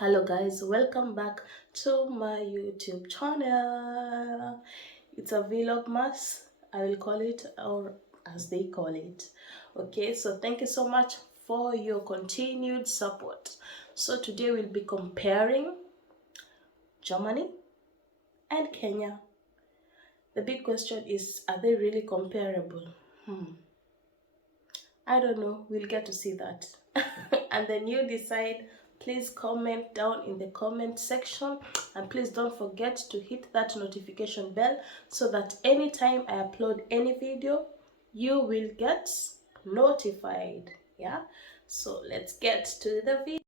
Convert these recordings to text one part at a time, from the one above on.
Hello guys, welcome back to my YouTube channel. It's a vlogmas, I will call it, or as they call it. Okay, so thank you so much for your continued support. So today we'll be comparing Germany and Kenya. The big question is, are they really comparable? I don't know, we'll get to see that. And then you decide. Please comment down in the comment section, and please don't forget to hit that notification bell so that anytime I upload any video you will get notified. Yeah, so let's get to the video.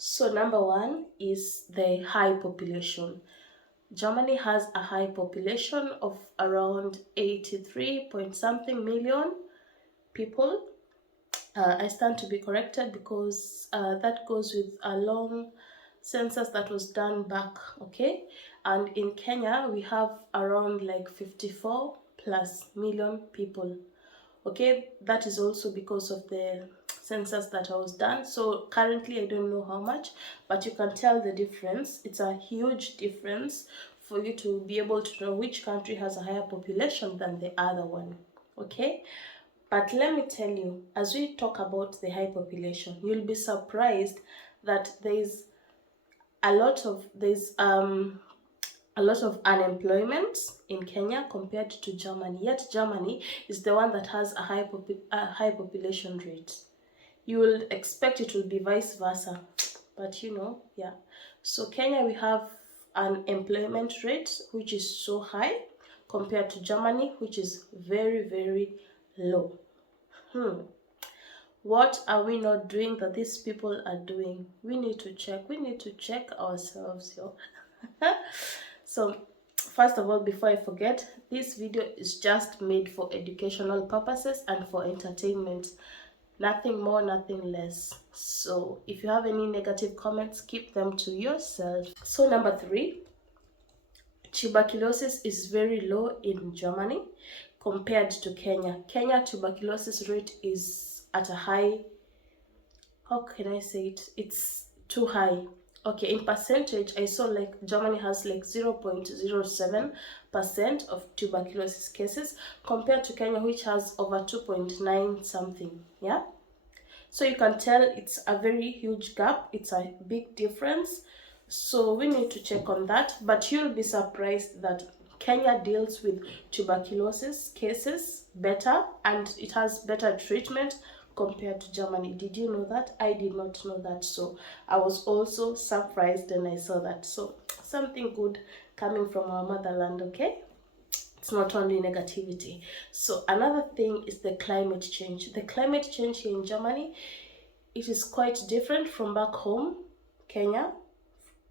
So number one is the high population. Germany has a high population of around 83 point something million people. I stand to be corrected because that goes with a long census that was done back, okay? And in Kenya, we have around like 54 plus million people, okay? That is also because of the census that was done. So currently, I don't know how much, but you can tell the difference. It's a huge difference for you to be able to know which country has a higher population than the other one, okay? But let me tell you, as we talk about the high population, you'll be surprised that there's a lot of unemployment in Kenya compared to Germany. Yet Germany is the one that has a high population rate. You will expect it will be vice versa, but yeah. So Kenya, we have an employment rate which is so high compared to Germany, which is very, very low. What are we not doing that these people are doing? We need to check ourselves, yo. So first of all, before I forget, this video is just made for educational purposes and for entertainment, nothing more, nothing less. So if you have any negative comments, keep them to yourself. So number three, tuberculosis is very low in Germany compared to Kenya. Kenya tuberculosis rate is at a high, how can I say it? It's too high. Okay, in percentage, I saw like Germany has like 0.07% of tuberculosis cases compared to Kenya, which has over 2.9 something. Yeah, so you can tell it's a very huge gap, it's a big difference. So we need to check on that, but you'll be surprised that Kenya deals with tuberculosis cases better and it has better treatment compared to Germany. Did you know that? I did not know that, so I was also surprised when I saw that. So something good coming from our motherland, okay? It's not only negativity. So another thing is the climate change. The climate change here in Germany, it is quite different from back home, Kenya,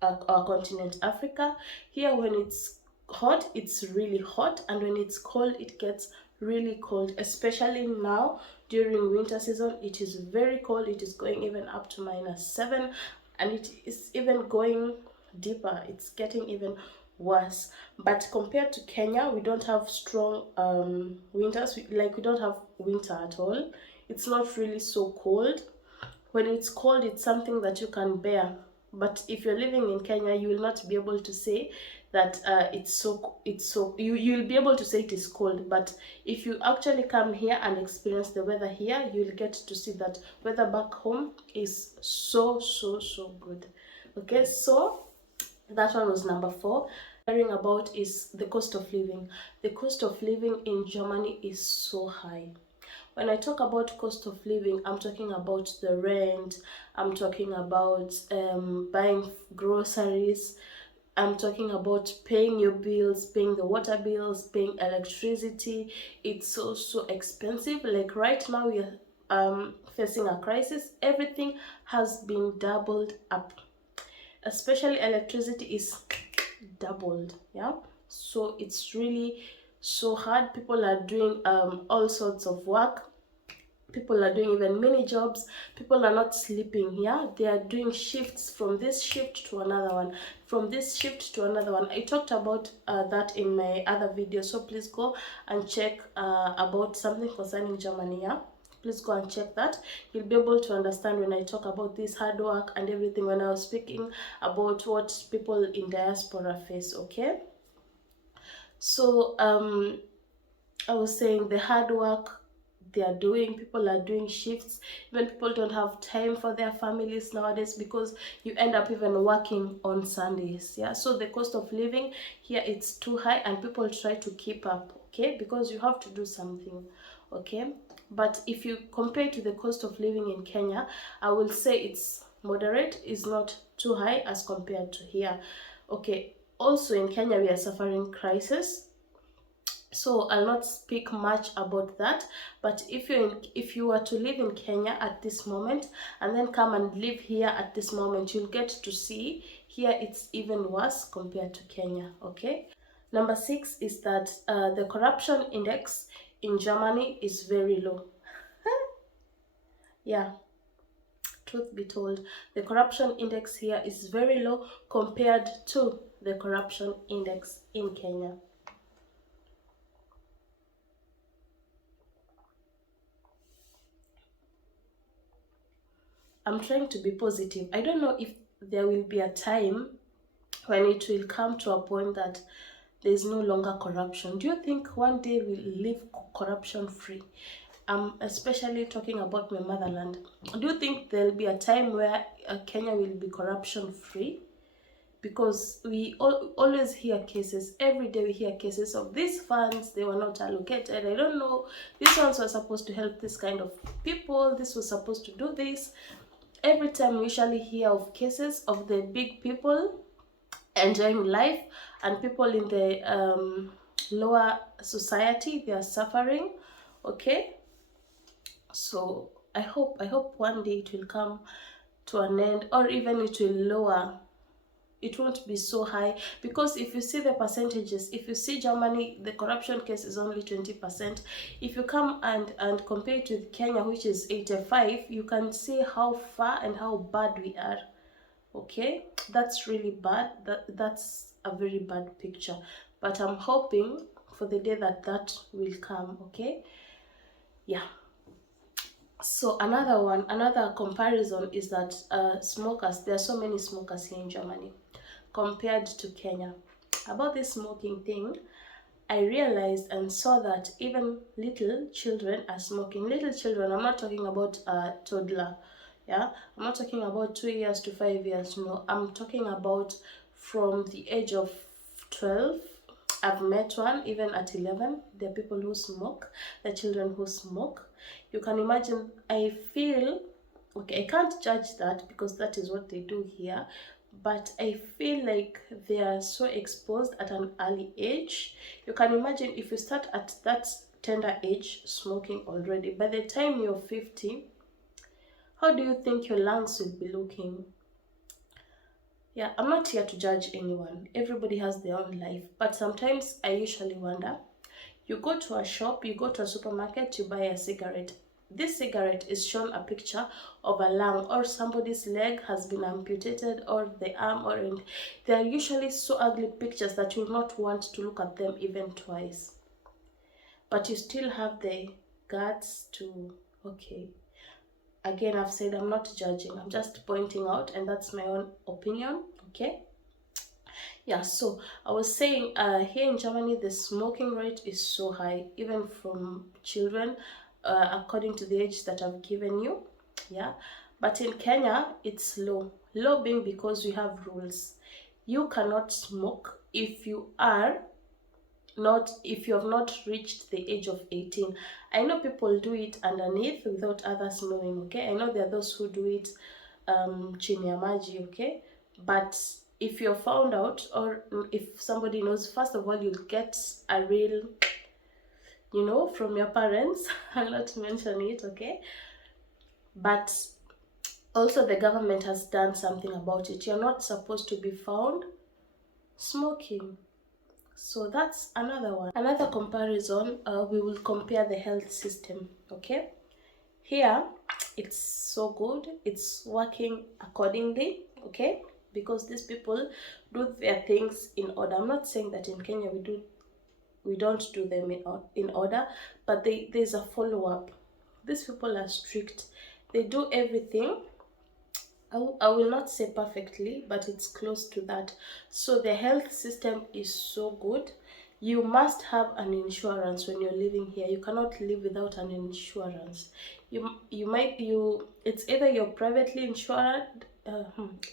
our continent, Africa. Here, when it's hot, it's really hot, and when it's cold, it gets really cold. Especially now during winter season, it is very cold. It is going even up to -7, and it is even going deeper. It's getting even worse. But compared to Kenya, we don't have strong winters. We don't have winter at all. It's not really so cold. When it's cold, it's something that you can bear. But if you're living in Kenya, you will not be able to say that you'll be able to say it is cold. But if you actually come here and experience the weather here, you'll get to see that weather back home is so good. Okay, so that one was number four. Hearing about is the cost of living. The cost of living in Germany is so high. When I talk about cost of living, I'm talking about the rent, I'm talking about buying groceries, I'm talking about paying your bills, paying the water bills, paying electricity. It's so expensive. Like right now, we are facing a crisis. Everything has been doubled up. Especially electricity is doubled. Yeah, so it's really so hard. People are doing all sorts of work. People are doing even mini jobs. People are not sleeping. Yeah, they are doing shifts, from this shift to another one, from this shift to another one. I talked about that in my other video, so please go and check about something concerning Germany. Yeah, please go and check that. You'll be able to understand when I talk about this hard work and everything, when I was speaking about what people in diaspora face. Okay, so I was saying the hard work they are doing, people are doing shifts. Even people don't have time for their families nowadays, because you end up even working on Sundays. Yeah, so the cost of living here, it's too high, and people try to keep up, okay, because you have to do something, okay. But if you compare to the cost of living in Kenya, I will say it's moderate, is not too high as compared to here, okay. Also in Kenya we are suffering crisis, so I'll not speak much about that. But if you were to live in Kenya at this moment and then come and live here at this moment, you'll get to see here it's even worse compared to Kenya, okay. Number 6 is that the corruption index in Germany is very low. Yeah, truth be told, the corruption index here is very low compared to the corruption index in Kenya. I'm trying to be positive. I don't know if there will be a time when it will come to a point that there's no longer corruption. Do you think one day we'll live corruption free? I'm especially talking about my motherland. Do you think there'll be a time where Kenya will be corruption free? Because we always hear cases, every day we hear cases of these funds, they were not allocated. I don't know, these ones were supposed to help this kind of people, this was supposed to do this. Every time we usually hear of cases of the big people enjoying life, and people in the lower society, they are suffering, okay. So I hope one day it will come to an end, or even it will lower. It won't be so high, because if you see the percentages, if you see Germany, the corruption case is only 20%. If you come and compare it with Kenya, which is 85, you can see how far and how bad we are, okay. That's really bad. That's a very bad picture, but I'm hoping for the day that will come, okay. Yeah. So another comparison is that smokers, there are so many smokers here in Germany compared to Kenya. About this smoking thing, I realized and saw that even little children are smoking. Little children, I'm not talking about a toddler, yeah, I'm not talking about 2 years to 5 years, no, I'm talking about from the age of 12. I've met one even at 11. There are people who smoke, the children who smoke. You can imagine, I feel, okay, I can't judge that because that is what they do here, but I feel like they are so exposed at an early age. You can imagine if you start at that tender age smoking already, by the time you're 50, how do you think your lungs will be looking? Yeah, I'm not here to judge anyone. Everybody has their own life. But sometimes I usually wonder, you go to a shop, you go to a supermarket, you buy a cigarette. This cigarette is shown a picture of a lung, or somebody's leg has been amputated, or the arm, or in. They are usually so ugly pictures that you will not want to look at them even twice. But you still have the guts to, okay. Again, I've said I'm not judging, I'm just pointing out, and that's my own opinion, okay. Yeah, so I was saying here in Germany the smoking rate is so high, even from children, according to the age that I've given you, yeah. But in Kenya it's low being because we have rules. You cannot smoke if you have not reached the age of 18. I know people do it underneath without others knowing, okay. I know there are those who do it chini ya maji, okay. But if you're found out, or if somebody knows, first of all you'll get a real, from your parents. I'll not mention it, okay. But also the government has done something about it. You're not supposed to be found smoking. So that's another one. Another comparison, we will compare the health system, okay. Here it's so good, it's working accordingly, okay, because these people do their things in order. I'm not saying that in Kenya we don't do them in order, but there's a follow-up. These people are strict, they do everything. I will not say perfectly, but it's close to that. So the health system is so good. You must have an insurance when you're living here. You cannot live without an insurance. It's either you're privately insured,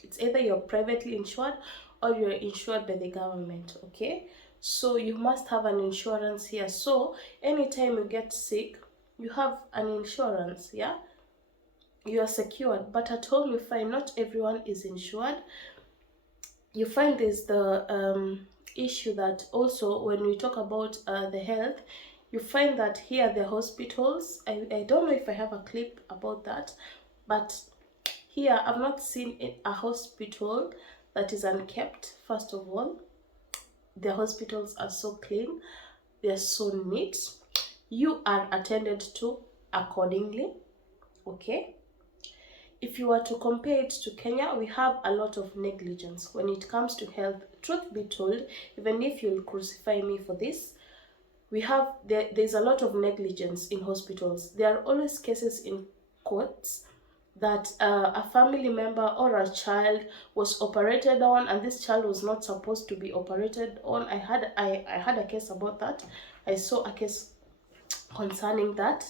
it's either you're privately insured or you're insured by the government, okay? So you must have an insurance here. So anytime you get sick, you have an insurance, yeah? You are secured. But at home you find not everyone is insured. You find there's the issue that also when we talk about the health, you find that here the hospitals, I don't know if I have a clip about that, but here I've not seen a hospital that is unkept. First of all, the hospitals are so clean, they're so neat, you are attended to accordingly, okay? If you were to compare it to Kenya, we have a lot of negligence when it comes to health. Truth be told, even if you'll crucify me for this, there's a lot of negligence in hospitals. There are always cases in courts that a family member or a child was operated on, and this child was not supposed to be operated on. I had a case about that. I saw a case concerning that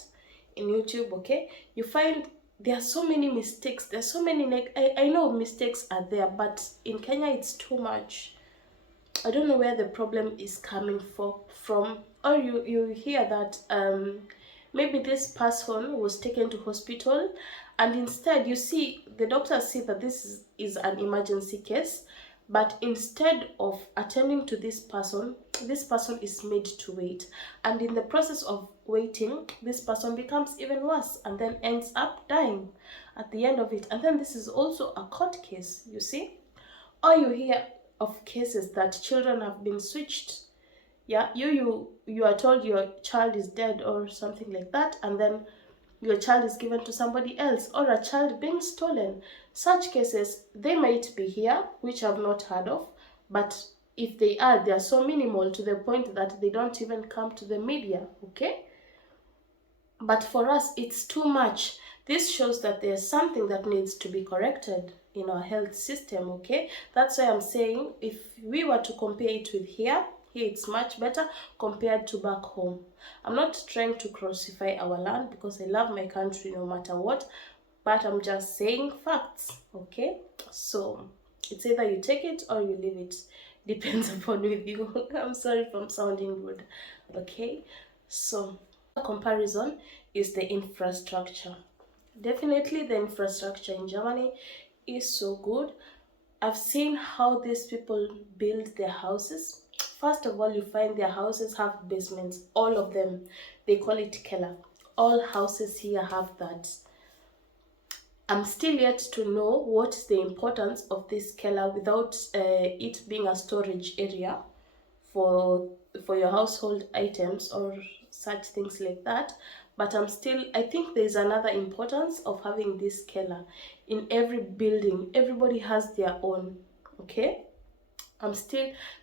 in YouTube, okay? You find there are so many mistakes, there's so many I know mistakes are there, but in Kenya it's too much. I don't know where the problem is coming from. Or you hear that maybe this person was taken to hospital, and instead you see the doctors see that this is an emergency case, but instead of attending to this person is made to wait, and in the process of waiting this person becomes even worse and then ends up dying at the end of it. And then this is also a court case, you see. Or you hear of cases that children have been switched. Yeah, you are told your child is dead or something like that, and then your child is given to somebody else, or a child being stolen. Such cases, they might be here, which I've not heard of, but if they are so minimal to the point that they don't even come to the media, okay? But for us, it's too much. This shows that there's something that needs to be corrected in our health system, okay? That's why I'm saying if we were to compare it with here it's much better compared to back home. I'm not trying to crucify our land because I love my country no matter what, but I'm just saying facts, okay? So it's either you take it or you leave it. Depends upon with you. I'm sorry if I'm sounding rude, okay? So comparison is the infrastructure. Definitely the infrastructure in Germany is so good. I've seen how these people build their houses. First of all, you find their houses have basements, all of them. They call it Keller. All houses here have that. I'm still yet to know what's the importance of this Keller without it being a storage area for your household items or such things like that. But I think there's another importance of having this Keller in every building. Everybody has their own, okay?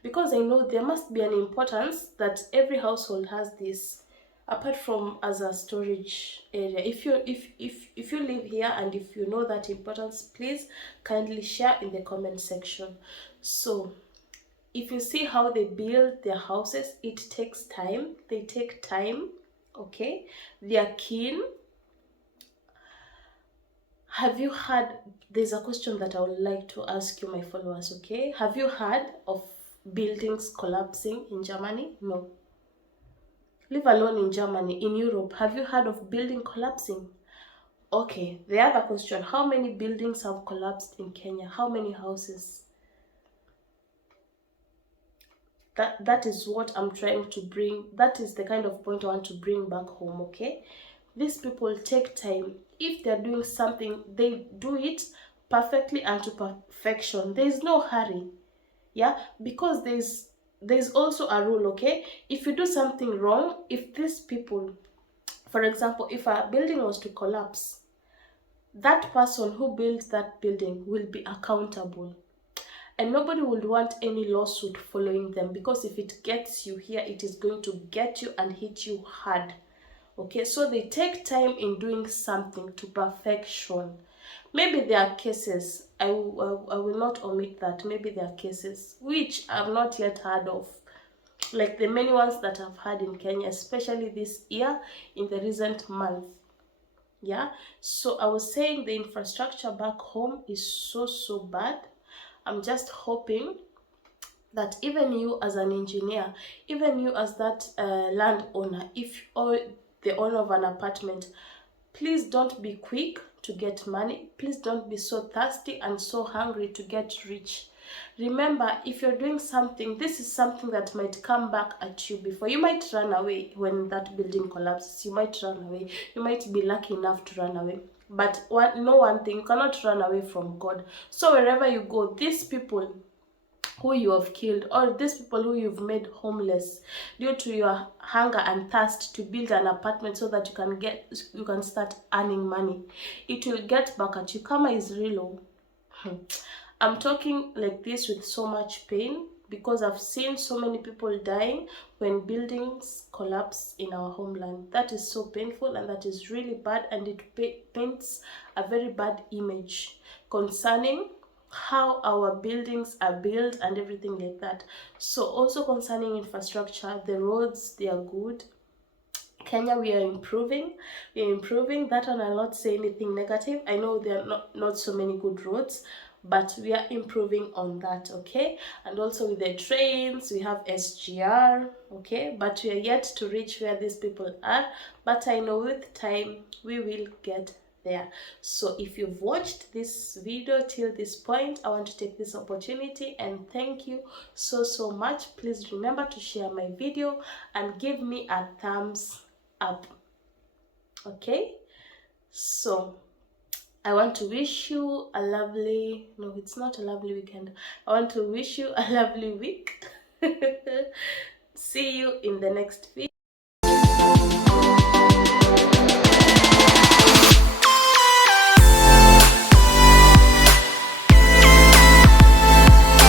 Because I know there must be an importance that every household has this, apart from as a storage area. If you live here and if you know that importance, please kindly share in the comment section. So if you see how they build their houses, it takes time. They take time, okay? They are keen. Have you heard, there's a question that I would like to ask you, my followers, okay? Have you heard of buildings collapsing in Germany? No. Leave alone in Germany, in Europe, have you heard of building collapsing? Okay, the other question, how many buildings have collapsed in Kenya? How many houses? That is what I'm trying to bring. That is the kind of point I want to bring back home, okay? These people take time. If they're doing something, they do it perfectly and to perfection. There's no hurry, yeah? Because there's also a rule, okay? If you do something wrong, if these people, For example, if a building was to collapse, that person who built that building will be accountable. And nobody would want any lawsuit following them, because if it gets you here, it is going to get you and hit you hard. Okay, so they take time in doing something to perfection. Maybe there are cases, I will not omit that, maybe there are cases which I've not yet heard of, like the many ones that I've had in Kenya, especially this year, in the recent month. Yeah, so I was saying the infrastructure back home is so bad. I'm just hoping that even you as an engineer, even you as that landowner, or the owner of an apartment, please don't be quick to get money. Please don't be so thirsty and so hungry to get rich. Remember, if you're doing something, this is something that might come back at you before. You might run away when that building collapses. You might run away. You might be lucky enough to run away. But know one thing, you cannot run away from God. So wherever you go, these people who you have killed, or these people who you've made homeless due to your hunger and thirst to build an apartment so that you can start earning money, it will get back at you. Karma is real. I'm talking like this with so much pain, because I've seen so many people dying when buildings collapse in our homeland. That is so painful, and that is really bad, and it paints a very bad image concerning how our buildings are built and everything like that. So also concerning infrastructure, the roads, they are good. Kenya, we are improving. That one, I'll not say anything negative. I know there are not so many good roads, but we are improving on that. Okay, and also with the trains, we have SGR. Okay, but we are yet to reach where these people are, but I know with time we will get there. So if you've watched this video till this point, I want to take this opportunity and thank you so much. Please remember to share my video and give me a thumbs up. Okay, so I want to wish you a lovely, no, it's not a lovely weekend. I want to wish you a lovely week. See you in the next video.